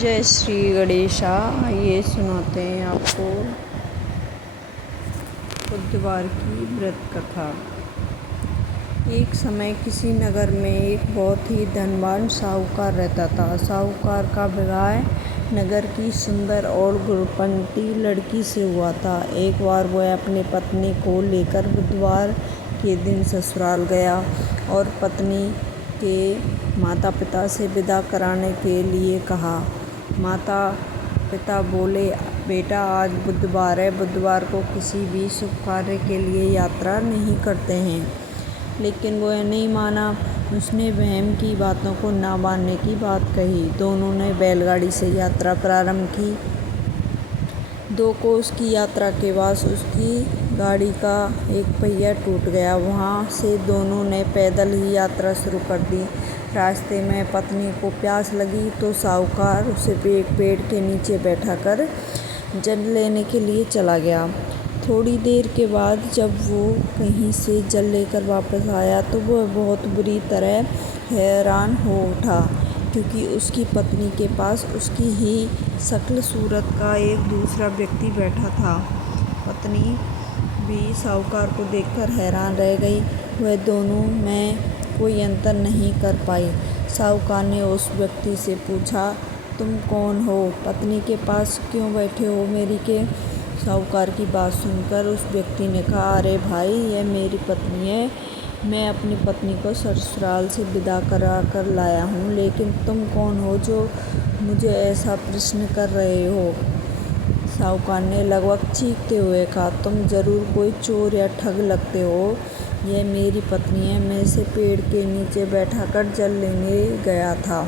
जय श्री गणेशा। ये सुनाते हैं आपको बुधवार की व्रत कथा। एक समय किसी नगर में एक बहुत ही धनवान साहूकार रहता था। साहूकार का विवाह नगर की सुंदर और गुणवंती लड़की से हुआ था। एक बार वह अपनी पत्नी को लेकर बुधवार के दिन ससुराल गया और पत्नी के माता पिता से विदा कराने के लिए कहा। माता पिता बोले, बेटा आज बुधवार है, बुधवार को किसी भी शुभ कार्य के लिए यात्रा नहीं करते हैं। लेकिन वह नहीं माना। उसने वहम की बातों को ना मानने की बात कही। दोनों ने बैलगाड़ी से यात्रा प्रारंभ की। 2 कोस की यात्रा के बाद उसकी गाड़ी का एक पहिया टूट गया। वहाँ से दोनों ने पैदल ही यात्रा शुरू कर दी। रास्ते में पत्नी को प्यास लगी तो साहूकार उसे एक पेड़ के नीचे बैठाकर जल लेने के लिए चला गया। थोड़ी देर के बाद जब वो कहीं से जल लेकर वापस आया तो वह बहुत बुरी तरह हैरान हो उठा, क्योंकि उसकी पत्नी के पास उसकी ही शक्ल सूरत का एक दूसरा व्यक्ति बैठा था। पत्नी भी साहूकार को देखकर हैरान रह गई। वह दोनों में कोई अंतर नहीं कर पाई। साहूकार ने उस व्यक्ति से पूछा, तुम कौन हो? पत्नी के पास क्यों बैठे हो मेरी के? साहूकार की बात सुनकर उस व्यक्ति ने कहा, अरे भाई, यह मेरी पत्नी है। मैं अपनी पत्नी को ससुराल से विदा करा कर लाया हूँ, लेकिन तुम कौन हो जो मुझे ऐसा प्रश्न कर रहे हो? साहूकार ने लगभग चीखते हुए कहा, तुम जरूर कोई चोर या ठग लगते हो। यह मेरी पत्नी है। मैं इसे पेड़ के नीचे बैठाकर जल लेने गया था।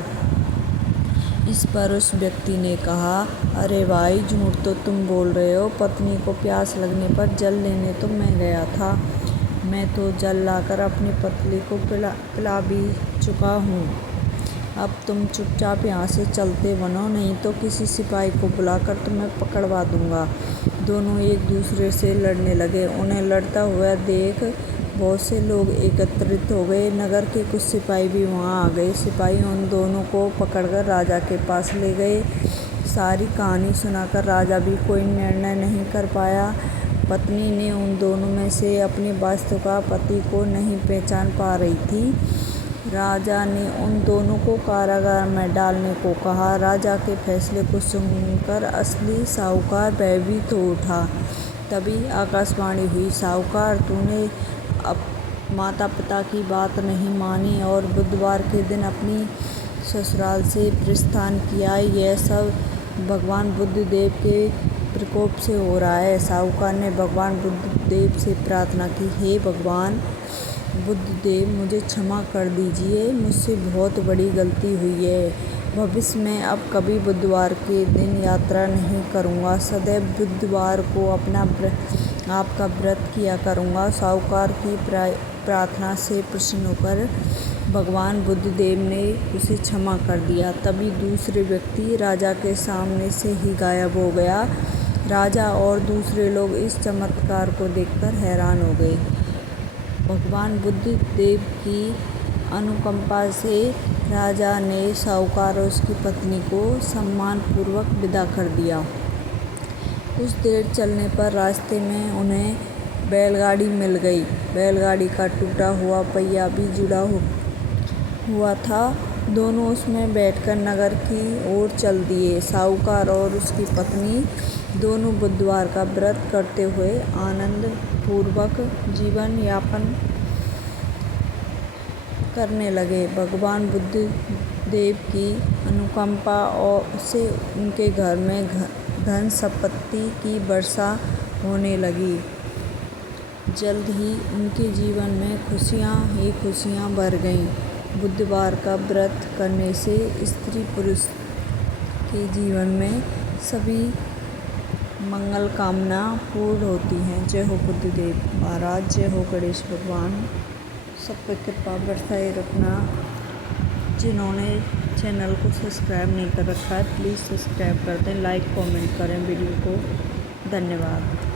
इस पर उस व्यक्ति ने कहा, अरे भाई, झूठ तो तुम बोल रहे हो। पत्नी को प्यास लगने पर जल लेने तो मैं गया था। मैं तो जल लाकर अपनी पत्नी को पिला भी चुका हूँ। अब तुम चुपचाप यहाँ से चलते बनो, नहीं तो किसी सिपाही को बुलाकर तुम्हें पकड़वा दूंगा। दोनों एक दूसरे से लड़ने लगे। उन्हें लड़ता हुआ देख बहुत से लोग एकत्रित हो गए। नगर के कुछ सिपाही भी वहाँ आ गए। सिपाही उन दोनों को पकड़कर राजा के पास ले गए। सारी कहानी सुनाकर राजा भी कोई निर्णय नहीं कर पाया। पत्नी ने उन दोनों में से अपने वास्तविक पति को नहीं पहचान पा रही थी। राजा ने उन दोनों को कारागार में डालने को कहा। राजा के फैसले को सुनकर असली साहूकार भयभीत हो उठा। तभी आकाशवाणी हुई, साहूकार, तूने अब माता पिता की बात नहीं मानी और बुधवार के दिन अपनी ससुराल से प्रस्थान किया। यह सब भगवान बुद्धदेव के प्रकोप से हो रहा है। साहूकार ने भगवान बुद्धदेव से प्रार्थना की, हे भगवान बुद्धदेव, मुझे क्षमा कर दीजिए। मुझसे बहुत बड़ी गलती हुई है। भविष्य में अब कभी बुधवार के दिन यात्रा नहीं करूँगा। सदैव बुधवार को आपका व्रत किया करूँगा। साहूकार की प्रार्थना से प्रसन्न होकर भगवान बुद्धदेव ने उसे क्षमा कर दिया। तभी दूसरे व्यक्ति राजा के सामने से ही गायब हो गया। राजा और दूसरे लोग इस चमत्कार को देखकर हैरान हो गए। भगवान बुद्धदेव की अनुकंपा से राजा ने साहूकार और उसकी पत्नी को सम्मानपूर्वक विदा कर दिया। कुछ देर चलने पर रास्ते में उन्हें बैलगाड़ी मिल गई। बैलगाड़ी का टूटा हुआ पहिया भी जुड़ा हुआ था। दोनों उसमें बैठकर नगर की ओर चल दिए। साहूकार और उसकी पत्नी दोनों बुधवार का व्रत करते हुए आनंद पूर्वक जीवन यापन करने लगे। भगवान बुद्धदेव की अनुकंपा से उनके घर में धन संपत्ति की वर्षा होने लगी। जल्द ही उनके जीवन में खुशियाँ ही खुशियाँ भर गईं। बुधवार का व्रत करने से स्त्री पुरुष के जीवन में सभी मंगल कामना पूर्ण होती हैं। जय हो बुद्धदेव महाराज, जय हो गणेश भगवान। सब पे कृपा बरसाए रखना। जिन्होंने चैनल को सब्सक्राइब नहीं कर रखा है, प्लीज़ सब्सक्राइब कर दें, लाइक कमेंट करें वीडियो को। धन्यवाद।